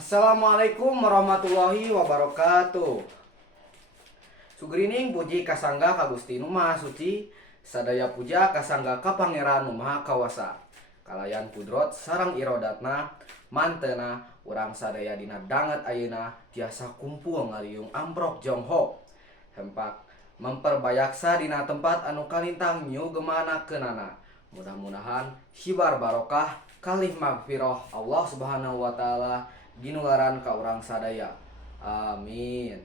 Assalamualaikum warahmatullahi wabarakatuh. Sugrining puji kasangga ka Gusti Nu Maha Suci, sadaya puja kasangga ka Pangeran Nu Maha Kawasa. Kalayan kudrot sareng irodatna, mantena urang sadaya dina danget ayeuna tiasa kumpul ngariung amprok jongho. Hempak memperbayaksa dina tempat anu kalintang nyu gemana keunana. Mudah-mudahan hibar barokah kalih magfirah Allah Subhanahu wa taala ginularan ka urang sadaya. Amin.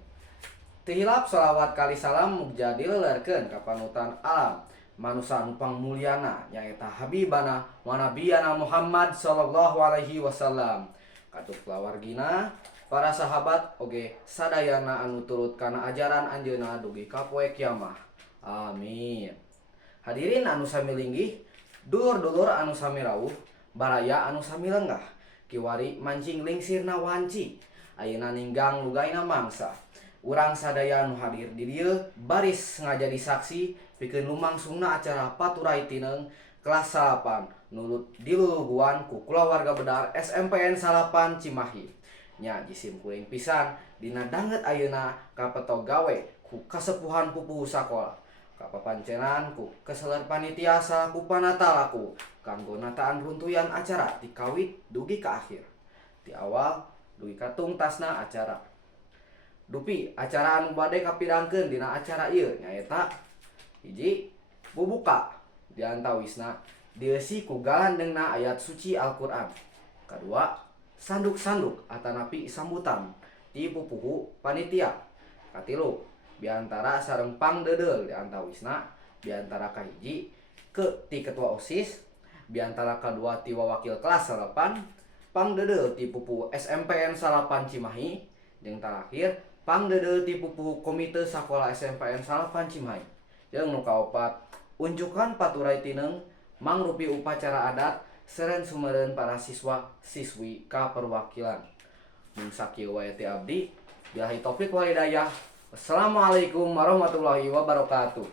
Tihilap sholawat kali salam mugia dilelerkeun ka panutan alam manusia nu pangmulyana nyaeta Habibana wa Nabiyana Muhammad sallallahu alaihi wasallam. Katuk kulawargina, para sahabat oge sadayana anu turut kana ajaran anjeunna dugi ka poe kiamah. Amin. Hadirin anu sami linggih, dulur-dulur anu sami rawuh, baraya anu sami lenggah, kiwari mancing lingsirna wanci, ayeuna ninggang lugayna mangsa. Urang sadaya anu hadir di dieu baris ngajadi saksi pikeun lumangsungna acara Paturai Tineung kelas 8 nurut diluluguan ku kulawarga bedar SMPN 8 Cimahi. Nya jisim kuring pisan dina danget ayeuna kapeto gawe ku kasepuhan pupuh sakola. Kapapancenan ku keseler panitia salaku panata laku kanggo nataan runtuyan acara ti kawit dugi ka akhir. Ti awal dugi ka tungtasna acara. Dupi acara anu bade kapirangkeun dina acara ieu nyaeta hiji bubuka diantawisna dieusi ku galandengna ayat suci Al-Qur'an. Kadua sanduk-sanduk atanapi sambutan ti pupuhu panitia. Katilu biantara sareng pangdeudel diantawisna biantara kahiji ti ketua OSIS, biantara kadua ti wawakil kelas 8, pangdeudel ti pupuh SMPN 8 Cimahi, jeung terakhir pangdeudel ti pupuh komite sakola SMPN 8 Cimahi. Jeung nu kaopat unjukan Paturai Tineung mangrupi upacara adat seren sumeureun para siswa siswi ka perwakilan. Mun sakieu wae ti abdi, billahi taufik wal hidayah. Wassalamualaikum warahmatullahi wabarakatuh.